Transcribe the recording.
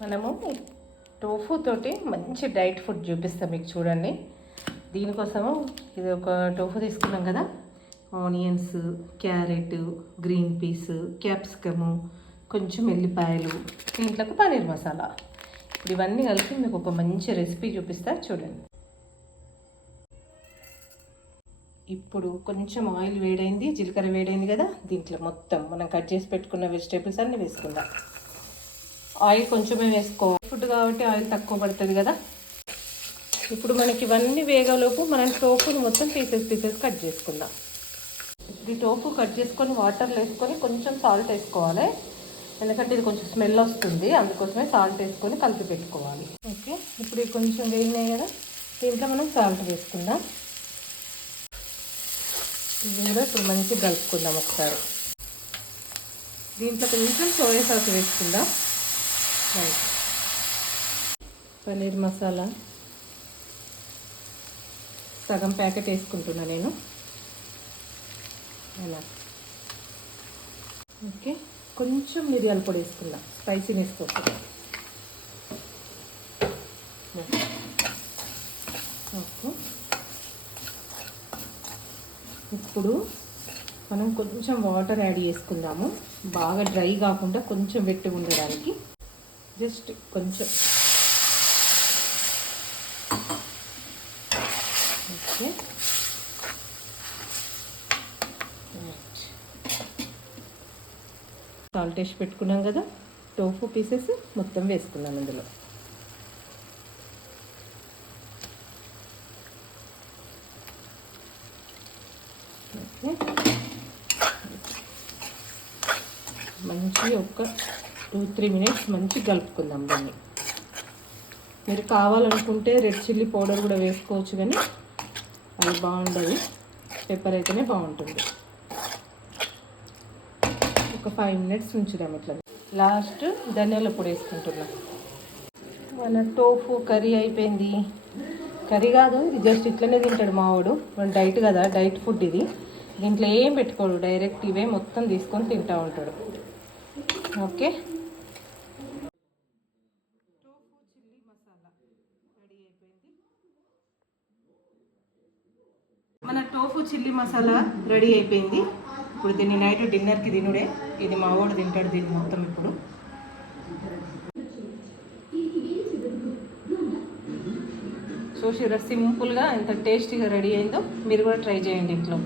మనము టోఫు తోటి మంచి డైట్ ఫుడ్ చూపిస్తాం మీకు చూడండి. దీనికోసము ఇది ఒక టోఫు తీసుకున్నాం కదా, onions, carrot, green peas, capsicum, కొంచెం ఎల్లిపాయలు, దీంట్లోకి పన్నీర్ మసాలా. ఇప్పుడు ఇవన్నీ కలిపి మీకు ఒక మంచి రెసిపీ చూపిస్తా చూడండి. ఇప్పుడు కొంచెం ఆయిల్ వేడైంది, జీలకర్ర వేడైంది కదా, దీంట్లో మొత్తం మనం కట్ చేసి పెట్టుకున్న వెజిటేబుల్స్ అన్నీ వేసుకుందాం. ఆయిల్ కొంచెమే వేసుకోవాలి, ఫుడ్ కాబట్టి ఆయిల్ తక్కువ పడుతుంది కదా. ఇప్పుడు మనకి ఇవన్నీ వేగలోపు మనం టోఫుని మొత్తం పీసెస్ కట్ చేసుకుందాం. ఇది టోఫు కట్ చేసుకొని వాటర్లో వేసుకొని కొంచెం సాల్ట్ వేసుకోవాలి, ఎందుకంటే ఇది కొంచెం స్మెల్ వస్తుంది, అందుకోసమే సాల్ట్ వేసుకొని కలిపి పెట్టుకోవాలి. ఓకే, ఇప్పుడు ఇది కొంచెం వేగినాయి కదా, దీంట్లో మనం సాల్ట్ వేసుకుందాం. ఇది కూడా ఇప్పుడు మంచిగా కలుపుకుందాం ఒకసారి. దీంట్లో కొంచెం సోయా సాస్ వేసుకుందాం. పన్నీర్ మసాలా సగం ప్యాకెట్ వేసుకుంటున్నా నేను. అలా ఓకే, కొంచెం మిరియాల పొడి వేసుకుందాం, స్పైసీనెస్ కోసం. ఓకే, ఇప్పుడు మనం కొంచెం వాటర్ యాడ్ చేసుకుందాము, బాగా డ్రై కాకుండా కొంచెం వెట్టి ఉండడానికి. జస్ట్ కొంచెం. ఓకే, సాల్ట్ వేసి పెట్టుకున్నాం కదా, టోఫు పీసెస్ మొత్తం వేసుకున్నాం ఇందులో. ఓకే, మంచి ఒక 2-3 మినిట్స్ మంచి కలుపుకుందాం దాన్ని. మీరు కావాలనుకుంటే రెడ్ చిల్లీ పౌడర్ కూడా వేసుకోవచ్చు, కానీ అది బాగుండదు, పెప్పర్ అయితేనే బాగుంటుంది. ఒక 5 మినిట్స్ ఉంచుదాం ఇట్లా. లాస్ట్ ధనియాల పొడి వేసుకుంటున్నాం. మన టోఫు కర్రీ అయిపోయింది. కర్రీ కాదు, ఇది జస్ట్ ఇట్లనే తింటాడు మావాడు, మన డైట్ కదా, డైట్ ఫుడ్ ఇది. దీంట్లో ఏం పెట్టుకోడు, డైరెక్ట్ ఇవే మొత్తం తీసుకొని తింటూ ఉంటాడు. Okay, tofu chilli masala ready అయిపోయింది. మన టోఫు చిల్లీ మసాలా రెడీ అయిపోయింది. ఇప్పుడు దీన్ని నైట్ డిన్నర్కి తినుడే. ఇది మా వాడు తింటాడు దీన్ని మొత్తం. ఇప్పుడు చూసిరా సింపుల్గా ఎంత టేస్టీగా రెడీ అయిందో. మీరు కూడా ట్రై చేయండి ఇంట్లో.